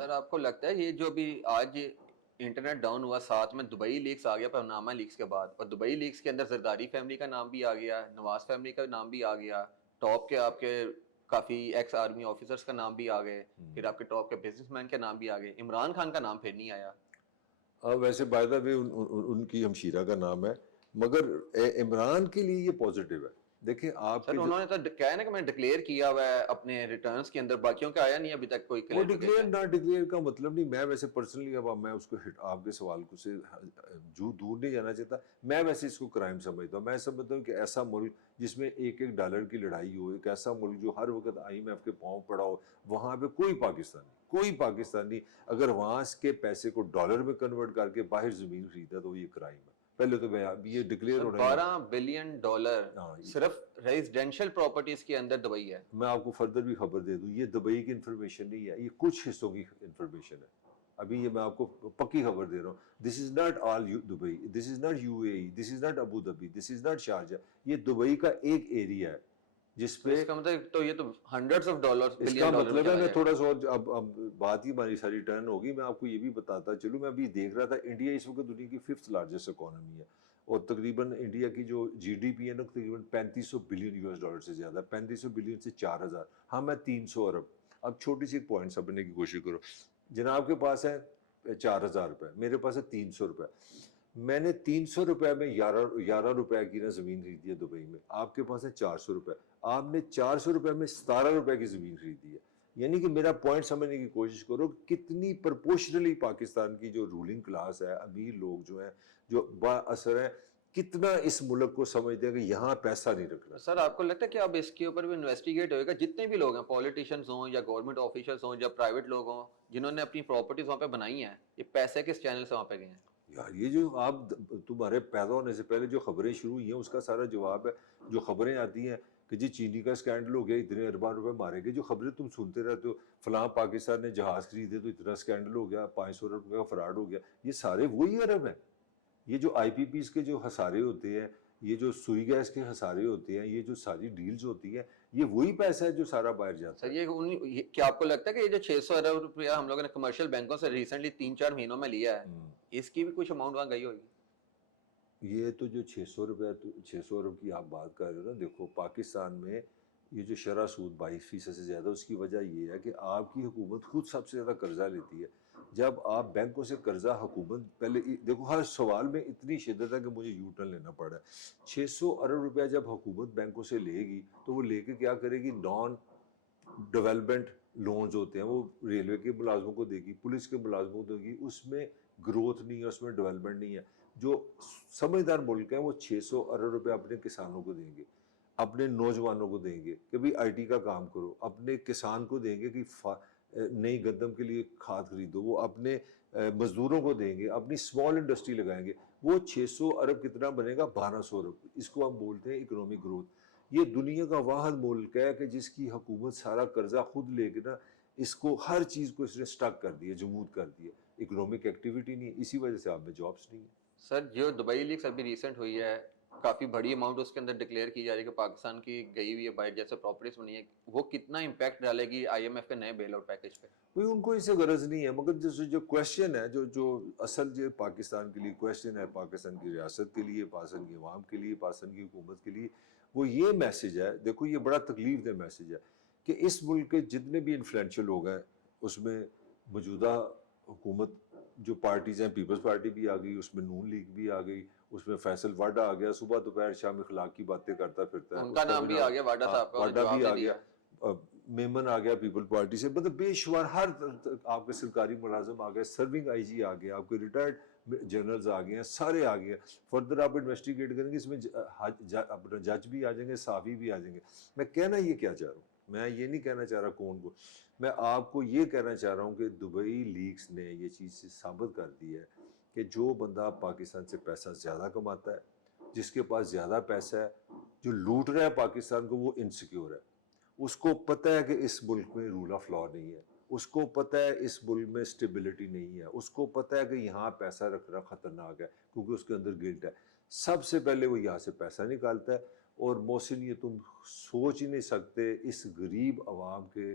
سر آپ کو لگتا ہے یہ جو بھی آج انٹرنیٹ ڈاؤن ہوا، ساتھ میں دبئی لیکس آ گیا پاناما لیکس کے بعد، اور دبئی لیکس کے اندر زرداری فیملی کا نام بھی آ گیا، نواز فیملی کا نام بھی آ گیا، ٹاپ کے آپ کے کافی ایکس آرمی آفیسرز کا نام بھی آ گئے، پھر آپ کے ٹاپ کے بزنس مین کے نام بھی آ گئے، عمران خان کا نام پھر نہیں آیا. ویسے بائی دا وے ان کی ہمشیرہ کا نام ہے، مگر عمران کے لیے یہ پازیٹیو ہے. دیکھیں آپ سر کے انہوں نے تو کہا ہے نا کہ میں ڈکلیئر کیا ہوا ہے اپنے ریٹرنز کے اندر، باقیوں کا آیا نہیں ابھی تک کوئی وہ ڈکلیئر کلیئرفیکیشن. نہ ڈکلیئر کا مطلب نہیں. میں ویسے پرسنلی اب میں اس کو آپ کے سوال کو سے جو دور نہیں جانا چاہتا. میں ویسے اس کو کرائم سمجھتا ہوں. میں سمجھتا ہوں کہ ایسا ملک جس میں ایک ایک ڈالر کی لڑائی ہو، ایک ایسا ملک جو ہر وقت IMF کے پاؤں پڑا ہو، وہاں پہ کوئی پاکستانی اگر وہاں کے پیسے کو ڈالر میں کنورٹ کر کے باہر زمین خریدا تو یہ کرائم ہے. پہلے تو میں یہ ڈکلیئر ہونا ہے. $12 بلین صرف ریزیڈینشل پراپرٹیز کے اندر دبئی ہے. میں آپ کو فردر بھی خبر دے دوں، یہ دبئی کی انفارمیشن نہیں ہے، یہ کچھ حصوں کی انفارمیشن ہے. ابھی یہ میں آپ کو پکی خبر دے رہا ہوں. This is not all Dubai, this is not UAE، this is not Abu Dhabi, this is not Sharjah. یہ دبئی کا ایک ایریا ہے جس پہ اس کا مطلب تو یہ تو ہنڈریڈز آف ڈالر اس کا بلین ڈالر میں مطلب ہے. چلا میں جائے گا. تھوڑا سا اب بات ہی ہماری ساری ٹرن ہوگی. میں آپ کو یہ بھی بتاتا چلوں، میں ابھی دیکھ رہا تھا انڈیا اس وقت دنیا کی 5th لارجسٹ اکانومی ہے، اور تقریباً انڈیا کی جو GDP ہے نا تقریباً $3500 بلین سے زیادہ. 3500 بلین سے 4000، ہاں میں 300 ارب. اب چھوٹی سی ایک پوائنٹ سمجھنے کی کوشش کرو. جناب کے پاس ہے 4000 روپے، میرے پاس ہے 300 روپے. میں نے 300 روپے میں 11 روپے کی نا زمین خریدی ہے دبئی میں. آپ کے پاس ہے 400 روپے، آپ نے 400 روپے میں 17 روپے کی زمین خریدی ہے. یعنی کہ میرا پوائنٹ سمجھنے کی کوشش کرو کتنی پرپورشنلی پاکستان کی جو رولنگ کلاس ہے، امیر لوگ جو ہیں، جو با اثر ہیں، کتنا اس ملک کو سمجھتے ہیں کہ یہاں پیسہ نہیں رکھنا. سر آپ کو لگتا ہے کہ اب اس کے اوپر بھی انویسٹیگیٹ ہوئے گا؟ جتنے بھی لوگ ہیں، پولیٹیشینز ہوں یا گورنمنٹ آفیشلز ہوں یا پرائیویٹ لوگ ہوں، جنہوں نے اپنی پراپرٹیز وہاں پہ بنائی ہیں، یہ پیسے کس چینل سے وہاں پہ گئے ہیں؟ یار یہ جو آپ تمہارے پیدا ہونے سے پہلے جو خبریں شروع ہوئی ہیں اس کا سارا جواب ہے. جو خبریں آتی ہیں کہ جی چینی کا اسکینڈل ہو گیا، اتنے ارباں روپے مارے گئے، جو خبریں تم سنتے رہتے ہو، فلاں پاکستان نے جہاز خریدے تو اتنا اسکینڈل ہو گیا، 500 ارب کا فراڈ ہو گیا. یہ سارے وہی عرب ہیں. یہ جو IPPs کے جو خسارے ہوتے ہیں، یہ جو سوئی گیس کے خسارے ہوتے ہیں، یہ جو ساری ڈیلز ہوتی ہیں، یہ وہی پیسہ ہے جو سارا باہر جاتا سر ہے. یہ کیا آپ کو لگتا ہے کہ یہ جو 600 ارب روپیہ ہم لوگوں نے کمرشل بینکوں سے ریسنٹلی 3-4 مہینوں میں لیا ہے، اس کی بھی کچھ اماؤنٹ وہاں گئی ہوگی؟ یہ تو جو 600 ارب کی آپ بات کر رہے ہو نا، دیکھو پاکستان میں یہ جو شرح سود 22% سے زیادہ، اس کی وجہ یہ ہے کہ آپ کی حکومت خود سب سے زیادہ قرضہ لیتی ہے. جب آپ بینکوں سے قرضہ حکومت پہلے دیکھو ہر سوال میں اتنی شدت ہے کہ مجھے یو ٹرن لینا پڑا ہے. 600 ارب روپیہ جب حکومت بینکوں سے لے گی تو وہ لے کے کیا کرے گی؟ نان ڈیولپمنٹ لونز ہوتے ہیں، وہ ریلوے کے ملازموں کو دے گی، پولیس کے ملازموں کو دے گی. اس میں گروتھ نہیں ہے، اس میں ڈیولپمنٹ نہیں ہے. جو سمجھدار ملک ہیں وہ 600 ارب روپے اپنے کسانوں کو دیں گے، اپنے نوجوانوں کو دیں گے کہ بھئی IT کا کام کرو، اپنے کسان کو دیں گے کہ نئی گندم کے لیے کھاد خریدو، وہ اپنے مزدوروں کو دیں گے، اپنی اسمال انڈسٹری لگائیں گے. وہ 600 ارب کتنا بنے گا؟ 1200 ارب. اس کو ہم بولتے ہیں اکنامک گروتھ. یہ دنیا کا واحد ملک ہے کہ جس کی حکومت سارا قرضہ خود لے کے نا اس کو ہر چیز کو اس نے سٹک کر دیا، جمود کر دیا. اکنامک ایکٹیویٹی نہیں، اسی وجہ سے آپ میں جابس نہیں ہیں. سر جو دبئی لیکس ابھی ریسنٹ ہوئی ہے، کافی بڑی اماؤنٹ اس کے اندر ڈکلیئر کی جا رہی ہے کہ پاکستان کی گئی ہوئی ہے باہر جیسے پراپرٹیز بنی ہے، وہ کتنا امپیکٹ ڈالے گی IMF کے نئے بیل آؤٹ پیکج پہ؟ کوئی ان کو اس سے غرض نہیں ہے. مگر جو کویشچن ہے، جو اصل جو پاکستان کے لیے کویشچن ہے، پاکستان کی ریاست کے لیے، پاکستان کی عوام کے لیے، پاکستان کی حکومت کے لیے، وہ یہ میسج ہے. دیکھو یہ بڑا تکلیف دہ میسج ہے کہ اس ملک کے جتنے بھی انفلوئنشل لوگ ہیں، اس میں موجودہ حکومت جو پارٹیز ہیں، پیپلز پارٹی بھی آ گئی، اس میں نون لیگ بھی آ گئی، اس میں فیصل واڈا آ گیا، صبح دوپہر شام اخلاق کی باتیں کرتا پھرتا ہے. ان اس کا کا نام بھی بھی نام آ گیا، واڈا صاحب کا، انہوں نے واڈا جواب بھی آ نہیں گیا، دیا. میمن آ گیا پیپل پارٹی سے. مطلب بے شمار ہر آپ کے سرکاری ملازم آ گئے، سرونگ IG آ گئے، آپ کے ریٹائرڈ جنرلز آ گئے ہیں، سارے آ گئے ہیں. فردر آپ انویسٹیگیٹ کریں گے، اس میں اپنا جج بھی آ جائیں گے، صحافی بھی آ جائیں گے. میں کہنا یہ کیا چاہ رہا ہوں، میں یہ نہیں کہنا چاہ رہا کون کو، میں آپ کو یہ کہنا چاہ رہا ہوں کہ دبئی لیکس نے یہ چیز ثابت کر دی ہے کہ جو بندہ پاکستان سے پیسہ زیادہ کماتا ہے، جس کے پاس زیادہ پیسہ ہے، جو لوٹ رہا ہے پاکستان کو، وہ انسیکیور ہے. اس کو پتہ ہے کہ اس ملک میں رول آف لا نہیں ہے، اس کو پتہ ہے اس ملک میں اسٹیبلٹی نہیں ہے، اس کو پتہ ہے کہ یہاں پیسہ رکھنا خطرناک ہے کیونکہ اس کے اندر گلٹ ہے. سب سے پہلے وہ یہاں سے پیسہ نکالتا ہے. اور محسن یہ تم سوچ ہی نہیں سکتے اس غریب عوام کے